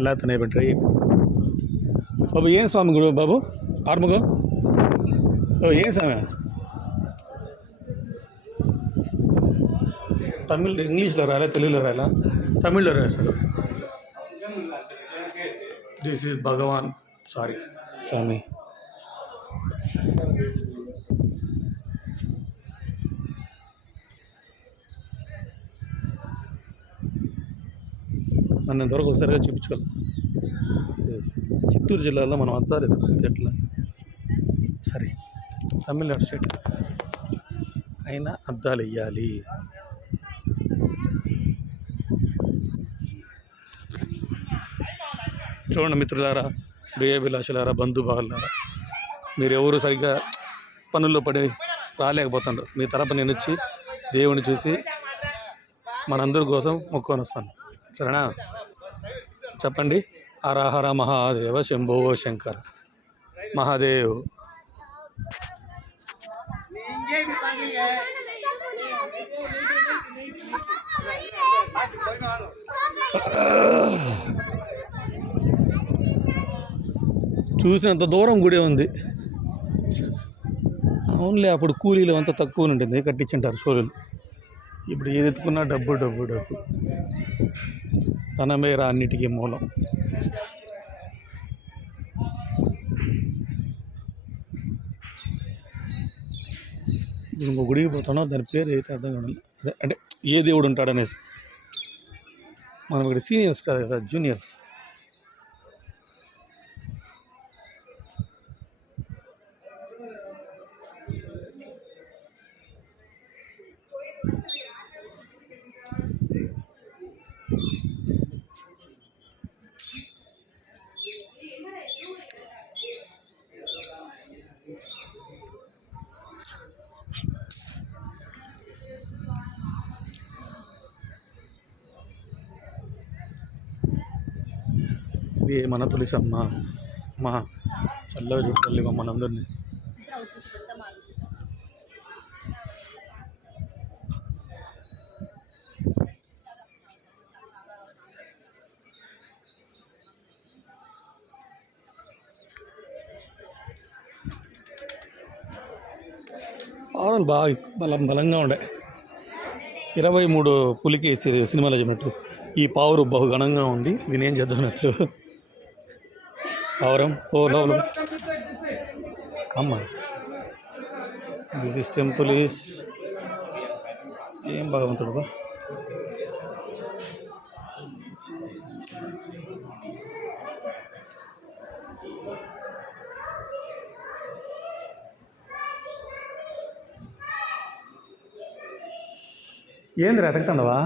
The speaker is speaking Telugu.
ಎಲ್ಲ ತಾನೇ ಬಿಟ್ರಿ బాబు ఏం స్వామి గుడు బాబు ఆర్ముగం ఏం స్వామి తమిళ్ ఇంగ్లీష్లో రాయలా తెలుగులో రాయలా తమిళ్లో రాశారు దిస్ ఈజ్ భగవాన్ సారీ స్వామి నన్ను ఇంతవరకు ఒకసారిగా చూపించుకోవాలి చిత్తూరు జిల్లాలో మనం అద్దాలు ఎత్తుకుంది ఎట్లా సరే తమిళనాడు స్టేట్ అయినా అద్దాలు వేయాలి చూడండి మిత్రులారా శ్రేయాభిలాషులారా బంధుబాలారా మీరు ఎవరు సరిగ్గా పనుల్లో పడి రాలేకపోతున్నారు మీ తరపు నేను వచ్చి దేవుని చూసి మనందరి కోసం మొక్కొని వస్తాను సరేనా చెప్పండి హర హర మహాదేవ శంభో శంకర మహాదేవ్ చూసినంత దూరం గుడి ఉంది అవునులే అప్పుడు కూలీలు అంతా తక్కువ ఉంటుంది కట్టించుంటారు సోరులు ఇప్పుడు ఏది ఎత్తుకున్నా డబ్బు డబ్బు డబ్బు ధనమేరా అన్నిటికీ మూలం ఇంకో గుడికి పోతానో దాని పేరు అయితే అర్థం కావాలి అదే అంటే ఏ దేవుడు ఉంటాడనేసి మనం ఇక్కడ సీనియర్స్ కాదు కదా జూనియర్స్ ఇది మన తులసమ్మ మా చల్లగా చూడాలి మమ్మల్ని అందరినీ పావురాలు బాగా బలంగా ఉండే 23 పులికి సినిమాలో చెప్పినట్టు ఈ పావురు బహుఘనంగా ఉంది దీని ఏం చేద్దామన్నట్లు పావురం ఓ లోపల అమ్మ దిస్ టెంపుల్ ఈస్ ఏం భగవంతుడు బా ఏంది ఎతకుతున్నావా